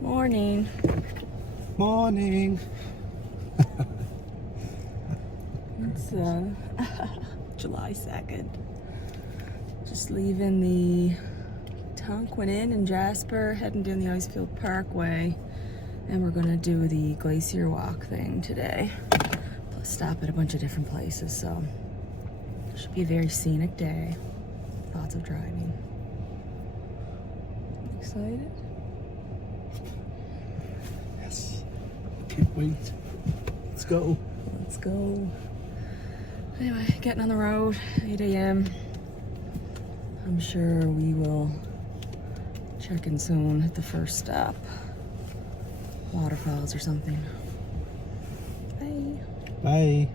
Morning. Morning. It's July 2nd. Just leaving the Tonquin Inn in Jasper, heading down the Icefields Parkway, and we're gonna do the Glacier Walk thing today. Plus stop at a bunch of different places, so it should be a very scenic day. Lots of driving. Excited? Yes. Can't wait. Let's go. Let's go. Anyway, getting on the road, 8 a.m. I'm sure we will check in soon at the first stop. Waterfalls or something. Bye. Bye.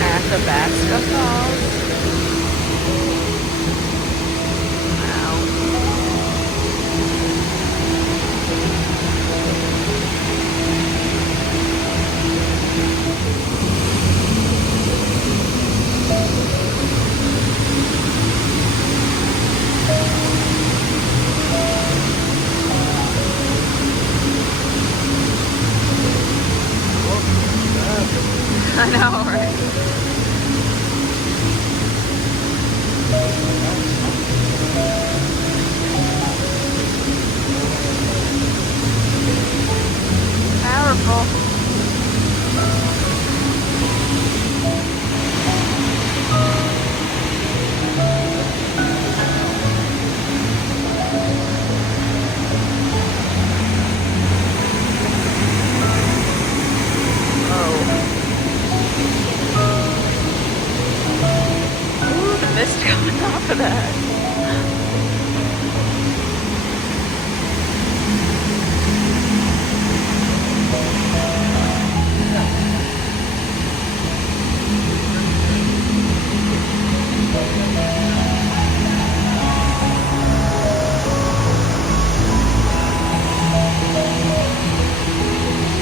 Athabasca Falls. Wow. I know, right? Powerful. Ooh, the mist coming off of that.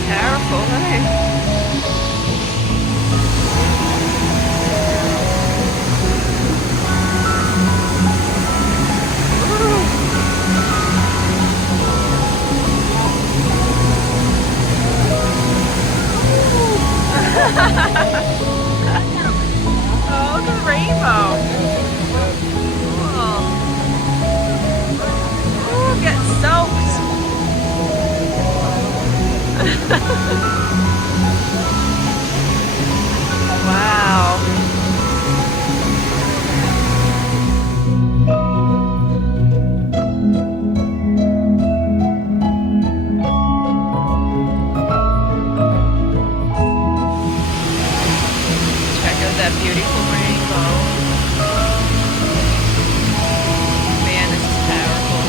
Powerful, right? Oh, the rainbow. Cool. Ooh, getting soaked. Wow. Check out that beautiful rainbow. Man, this is powerful.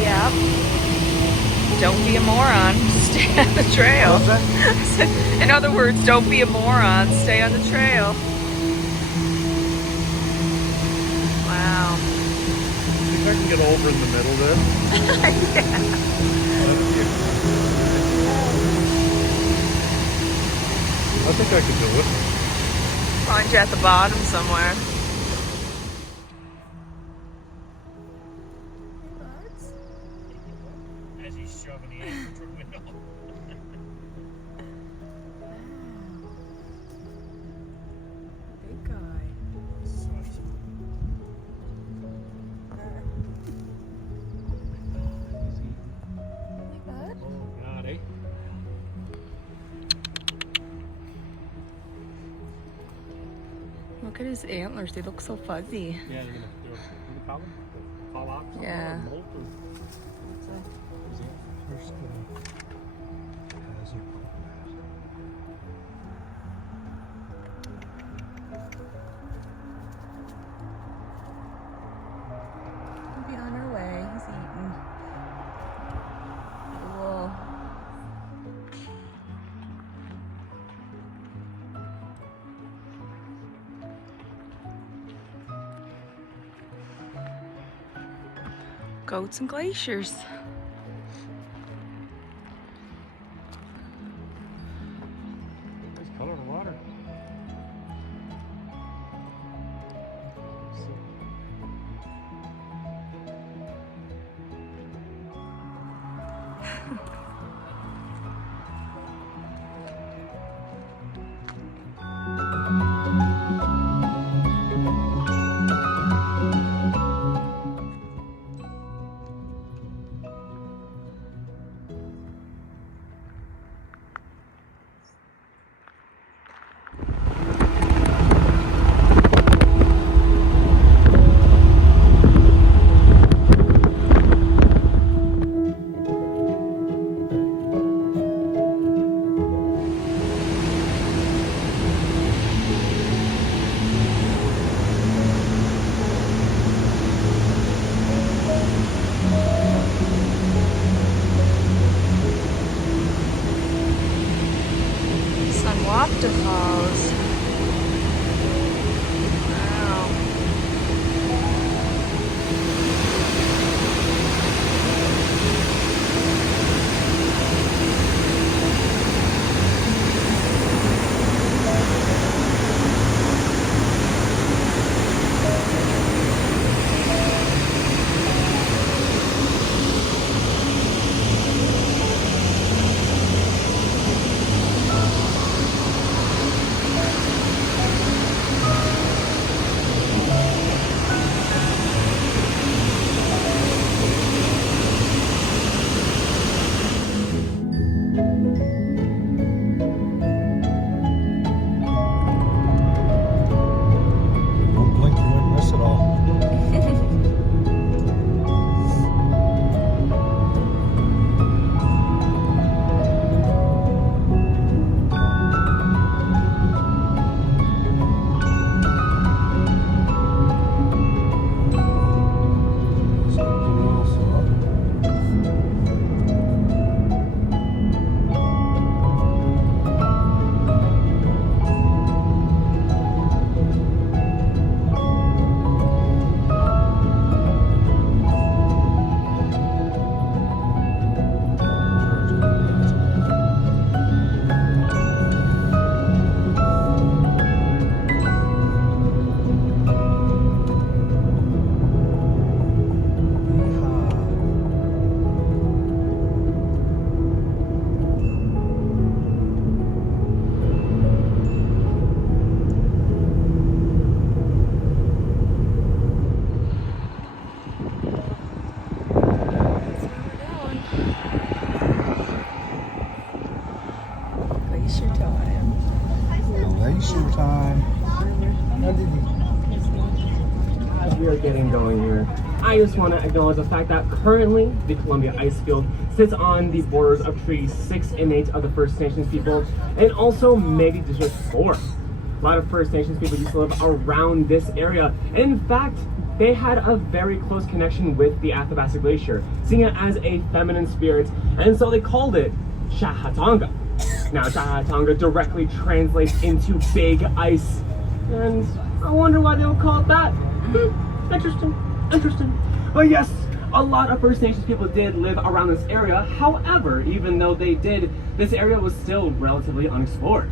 Yep. Don't be a moron. Stay on the trail. In other words, don't be a moron. Stay on the trail. Wow. See if I can get over in the middle there. I think I could do it. Find you at the bottom somewhere. As he's shoving the anchor through the window. Big guy. Like that? Oh God, eh? Look at his antlers. They look so fuzzy. Yeah, they're gonna fall off. Yeah. Or molt or, is that first, Goats and glaciers. Nice color of the water. Waterfalls. Wow. Glacier time. As we are getting going here, I just want to acknowledge the fact that currently the Columbia Icefield sits on the borders of Treaties 6 and 8 of the First Nations people, and also maybe District 4. A lot of First Nations people used to live around this area. In fact, they had a very close connection with the Athabasca Glacier, seeing it as a feminine spirit, and so they called it Shahatonga. Now, Shahatonga directly translates into big ice, and I wonder why they don't call it that. Interesting. But yes, a lot of First Nations people did live around this area. However, even though they did, this area was still relatively unexplored.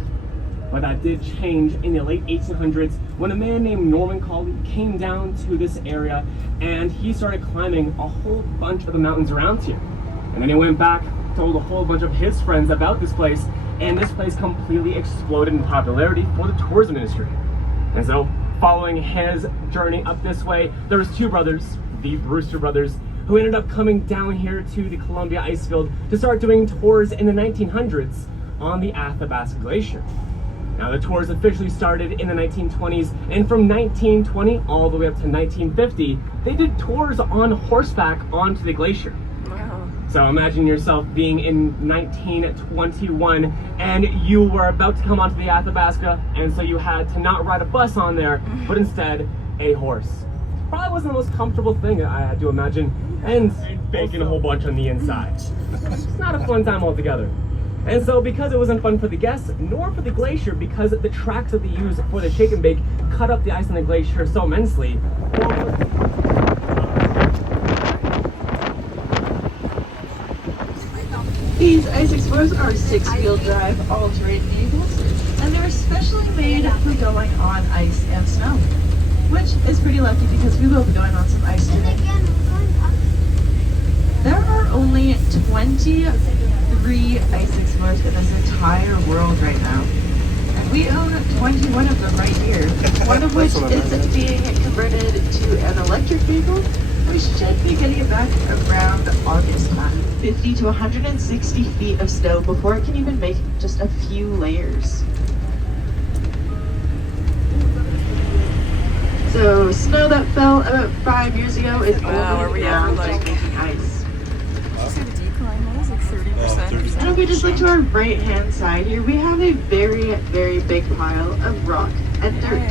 But that did change in the late 1800s when a man named Norman Colley came down to this area and he started climbing a whole bunch of the mountains around here. And then he went back, told a whole bunch of his friends about this place, and this place completely exploded in popularity for the tourism industry. And so, following his journey up this way, there was two brothers, the Brewster brothers, who ended up coming down here to the Columbia Icefield to start doing tours in the 1900s on the Athabasca Glacier. Now, the tours officially started in the 1920s, and from 1920 all the way up to 1950, they did tours on horseback onto the glacier. Wow. So imagine yourself being in 1921 and you were about to come onto the Athabasca, and so you had to not ride a bus on there, but instead a horse. Probably wasn't the most comfortable thing, I had to imagine, and baking a whole bunch on the inside. It's not a fun time altogether. And so because it wasn't fun for the guests, nor for the glacier, because the tracks that they use for the shake and bake cut up the ice on the glacier so immensely, These ice explorers are 6-wheel drive all-terrain vehicles, and they're specially made for going on ice and snow, which is pretty lucky because we will be going on some ice today. There are only 23 ice explorers in this entire world right now. And we own 21 of them right here, one of which is being converted to an electric vehicle. We should be getting it back around August time. 50 to 160 feet of snow before it can even make just a few layers. So snow that fell about 5 years ago is only now making ice. And if we just look to our right hand side here, we have a very, very big pile of rock and dirt.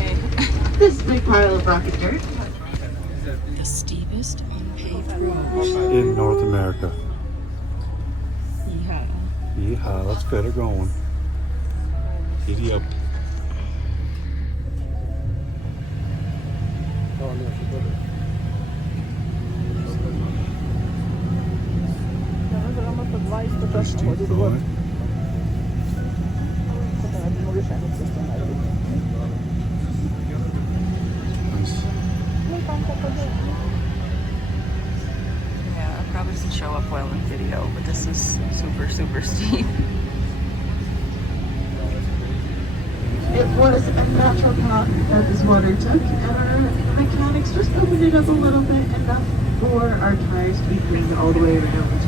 This big pile of rock and dirt. The steepest unpaved road. In North America. Yeehaw. Yeehaw, let's get her going. Giddy up. Pretty steep though, eh? Nice. Yeah, it probably doesn't show up well in video, but this is super, super steep. It was a natural path that this water took, and our mechanics just opened it up a little bit enough for our tires to be cleaned all the way around.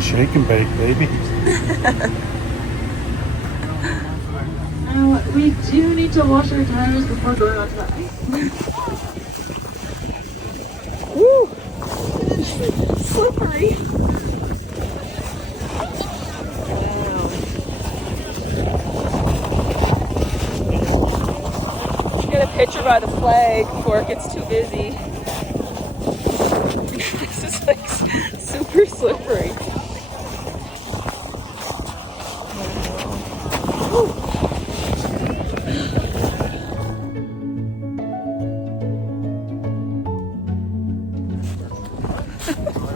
Shake and bake, baby. Now, we do need to wash our tires before going on the ice. Woo! Slippery. Wow. Get a picture by the flag before it gets too busy. This is like super slippery.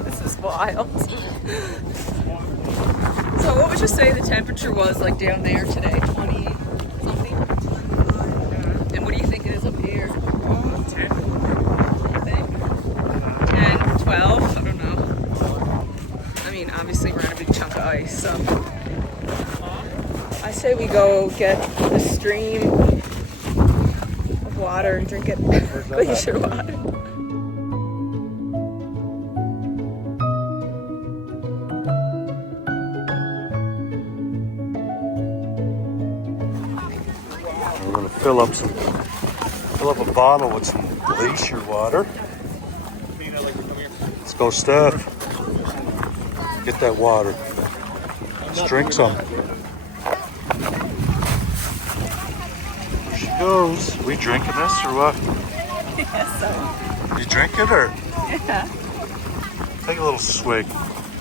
This is wild. So what would you say the temperature was like down there today? 20 something? And what do you think it is up here? 10. You think? 10, 12? I don't know. I mean, obviously we're on a big chunk of ice, so. I say we go get the stream of water and drink it. Glacier water. We're gonna fill up a bottle with some glacier water. Let's go, Steph. Get that water. Let's drink some. There she goes. We drinking this or what? Yeah, so. You drink it or? Yeah. Take a little swig.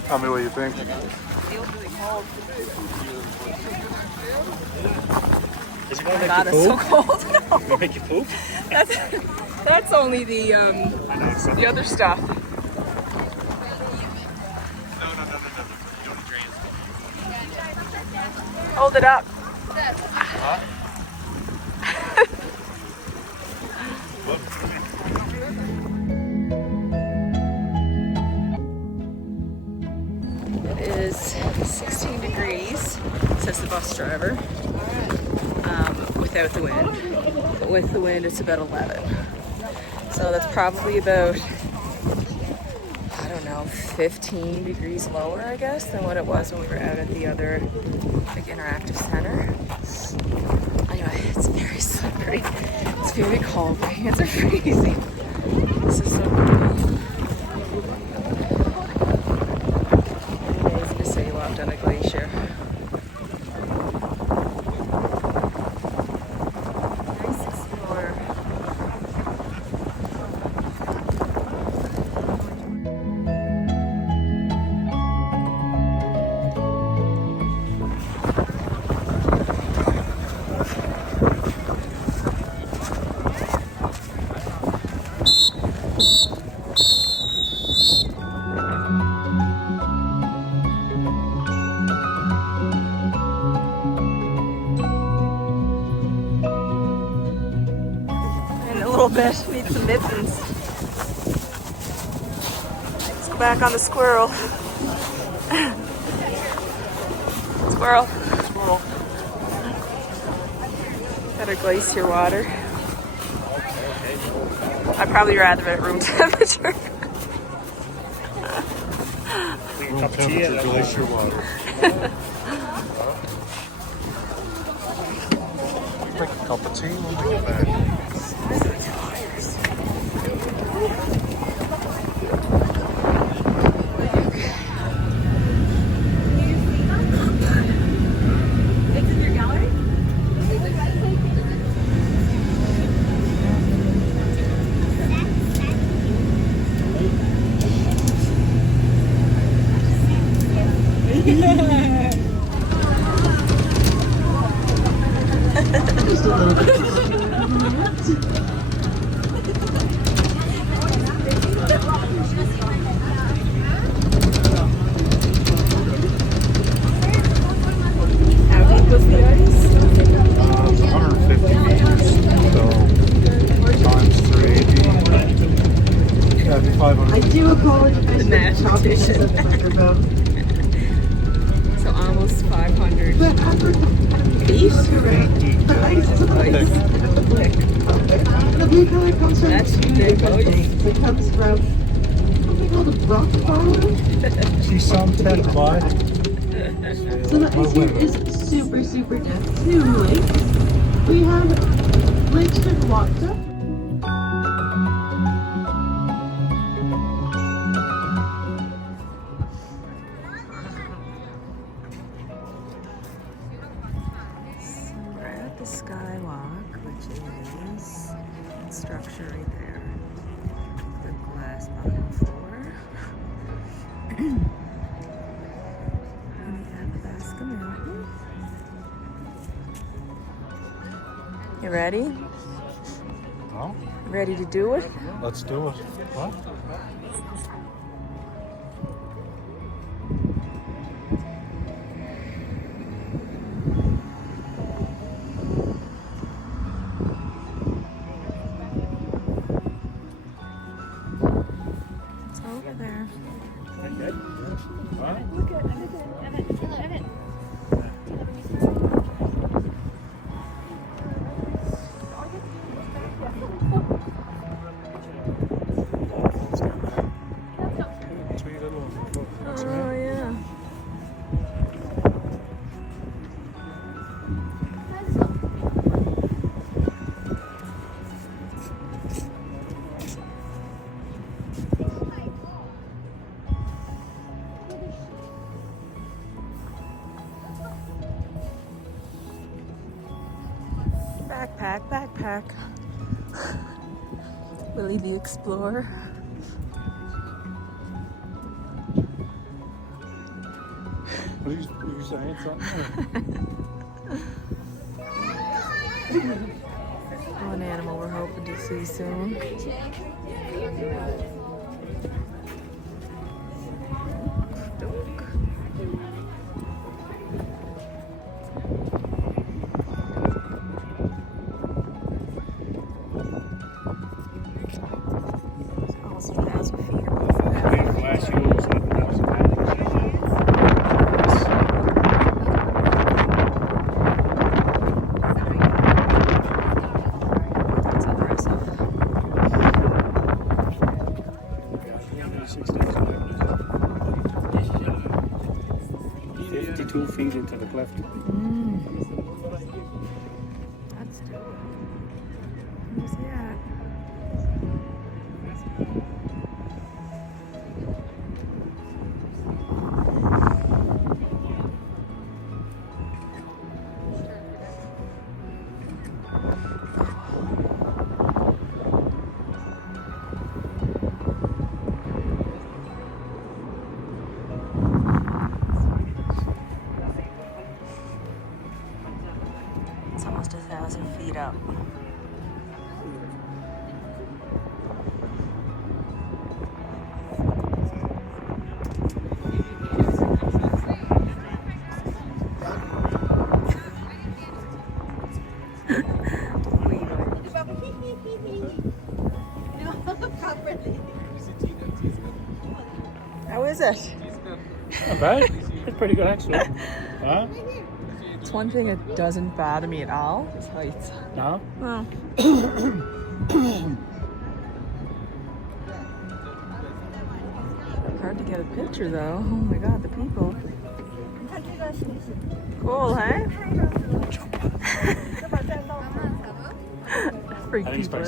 Tell me what you think. It feels really cold. Is it gonna Oh make God, you it's so poop? cold. No. Gonna make you poop? That's only the other stuff. No. Don't drain. Hold it up. Huh? It is 16 degrees, says the bus driver, without the wind. But with the wind, it's about 11. So that's probably about, I don't know, 15 degrees lower, I guess, than what it was when we were out at the other big interactive center. Anyway, it's very slippery. It's very cold. My hands are freezing. This is so pretty. Amazing to say you walked on a glacier. Nice explorer. bit. Need some mittens. Let's go back on the squirrel. Squirrel. Squirrel. Got our glacier water. I'd probably rather it at room temperature. Room temperature glacier water. Drink a cup of tea when we get back. Just a little bit. How deep was the ice? It's 150 meters, so times 380. That'd be 500. I do apologize for the mathematician. choppiness of the microphone. So almost 500 But after feet. the ice is ice. The blue color comes from That's two big different ice. things. It comes from something called a Rockies. See some 10 by. So the ice here is super, super dense. Two lakes. We have Lake Sunwapta. We're at the Skywalk, which is that structure right there. The glass bottom floor. And the Athabasca Mountain. You ready? Well, Ready to do it? let's do it. What? It's over there. Oh yeah. Backpack. Willie the Explorer. What are you saying? Something? One animal we're hoping to see soon. Almost 1,000 feet above that. Glaciers, 11,000 That's impressive. 52 feet into the cliff. That's dope. Where's he at? It's almost 1,000 feet up. How is it? Not bad. It's pretty good actually. Huh? It's one thing that doesn't bother me at all is heights. No? Well. Hard to get a picture though. Oh my god, the people. Cool, hey? Freak people.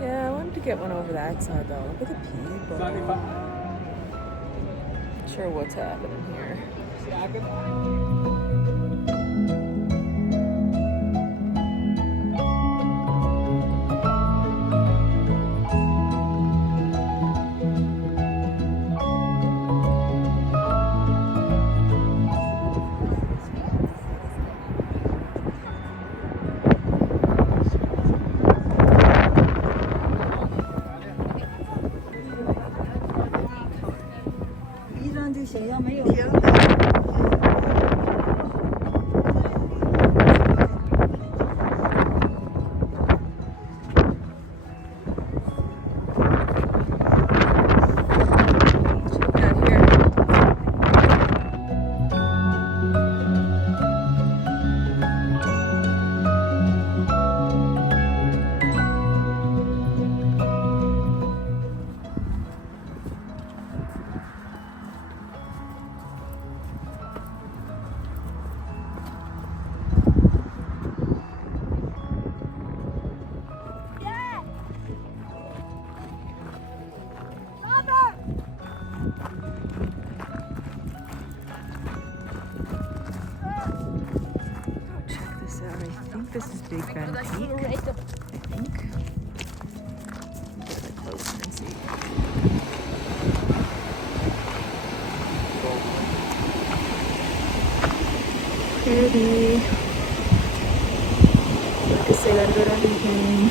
Yeah, I wanted to get one over that side though. Look at the people. Not sure what's happening here. This is Big Bend Peak, I think. Get a bit closer and see. Pretty. Like I say that about everything.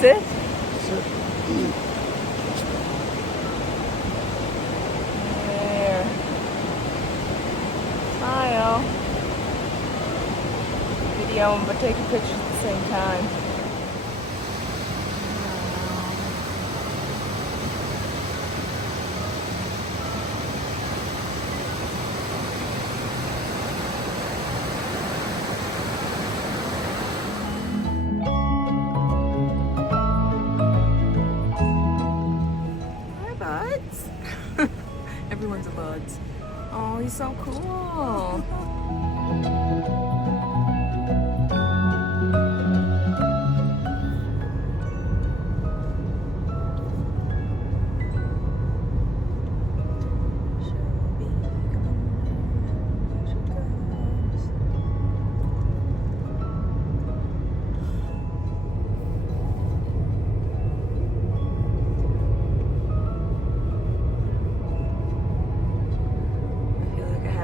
Sit. There. Smile. Video but taking pictures at the same time. Everyone's a buds. Oh, he's so cool.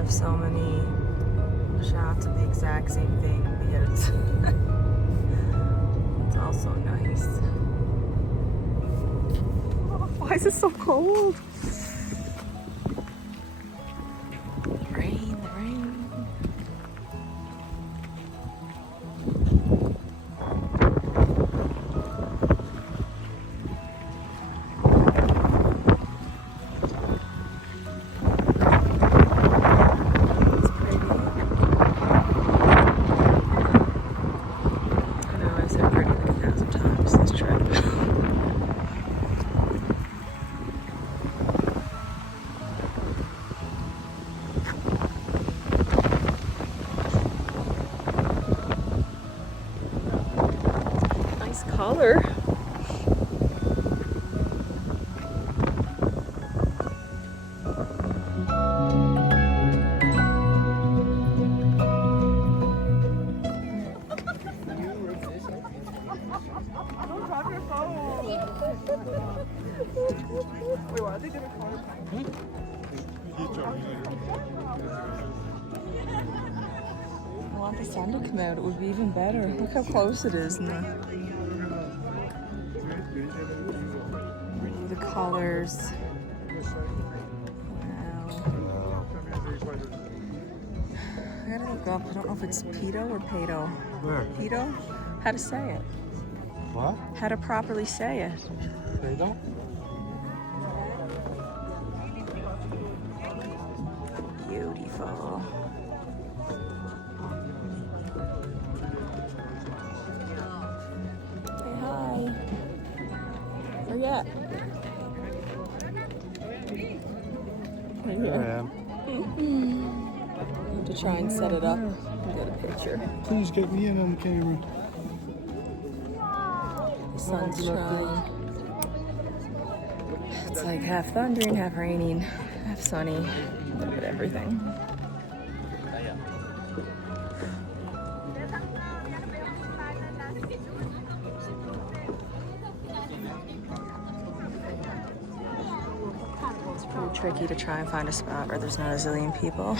So many shots of the exact same thing, but yet it's it's also nice. Oh, why is it so cold? The rain. Color. want the sun to come out, it would be even better. Look how close it is. And the colors. Wow. I gotta look up. I don't know if it's Peyto or Peyto. Where? Peyto? How to say it. What? How to properly say it. Peyto? Beautiful. Say hi. Where you at? There I am. To try and set it up and get a picture. Please get me in on the camera. The sun's trying. It's like half thundering, half raining, half sunny, a little bit of everything. It's pretty tricky to try and find a spot where there's not a zillion people.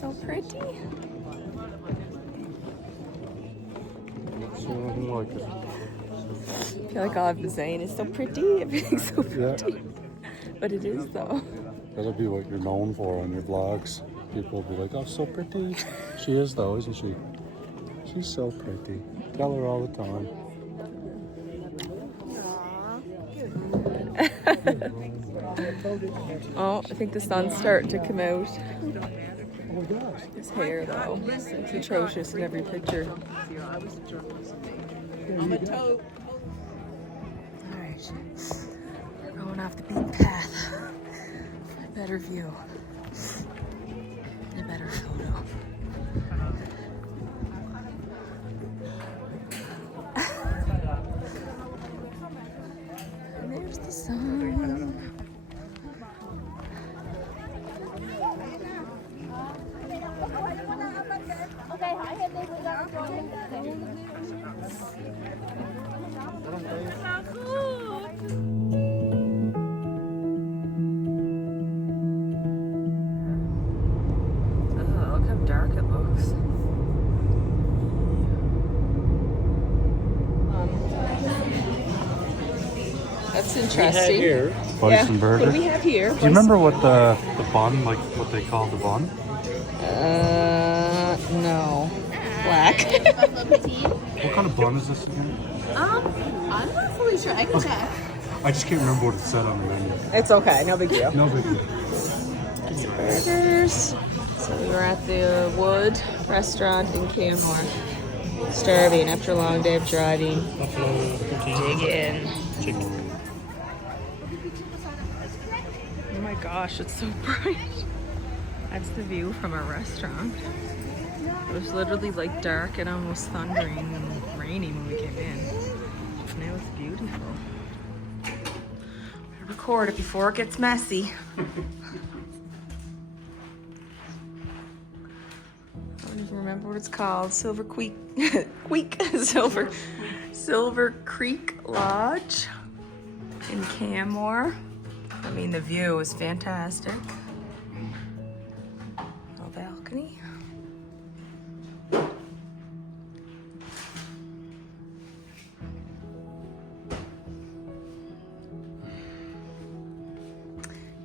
So pretty. Like it. I feel like all I've been saying is so pretty. Everything's so pretty. Yeah. But it is though. That'll be what you're known for on your vlogs. People will be like, oh, so pretty. She is though, isn't she? She's so pretty. Tell her all the time. Oh, I think the sun's starting to come out. Oh my gosh. His hair though, it's atrocious in every picture. Alright, we're going off the beaten path for a better view and a better photo. And there's the sun. Oh, look how dark it looks. That's interesting. Here, Yeah. bison burger. What do we have here? Do you remember what the bun, like what they call the bun? No. Black. What kind of bun is this again? I'm not fully sure. I can check. I just can't remember what it said on the menu. It's okay, no big deal. No big deal. Burgers. So we were at the Wood restaurant in Canmore. Starving after a long day of driving. Dig in. Chicken. Oh my gosh, it's so bright. That's the view from our restaurant. It was literally like dark and almost thundering and raining when we came in. Now it's beautiful. I'll record it before it gets messy. I don't even remember what it's called. Silver Creek Lodge in Canmore. I mean, the view is fantastic. Little balcony.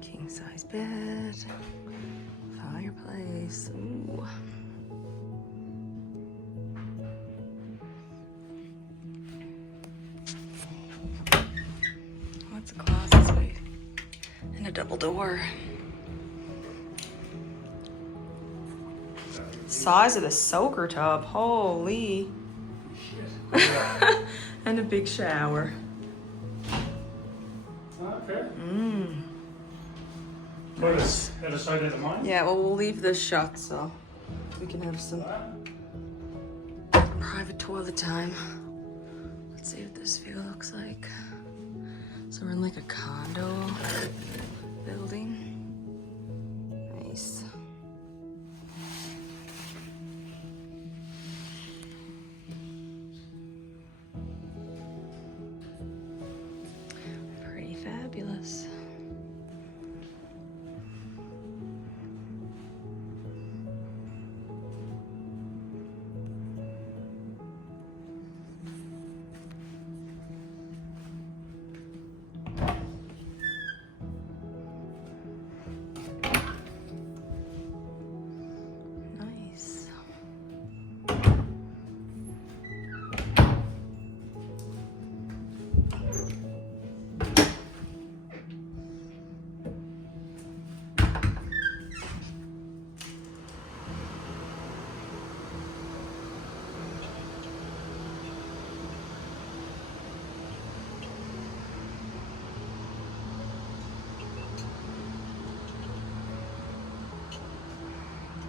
King size bed. Fireplace. Ooh. Lots of closet space. And a double door. Size of the soaker tub, holy. And a big shower. Okay. Mmm. Put us at a side of the mine. Yeah, well, we'll leave this shut so we can have some private toilet time. Let's see what this view looks like. So we're in like a condo building. Nice. Pretty fabulous. Nice.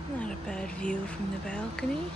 Not a bad view from the balcony.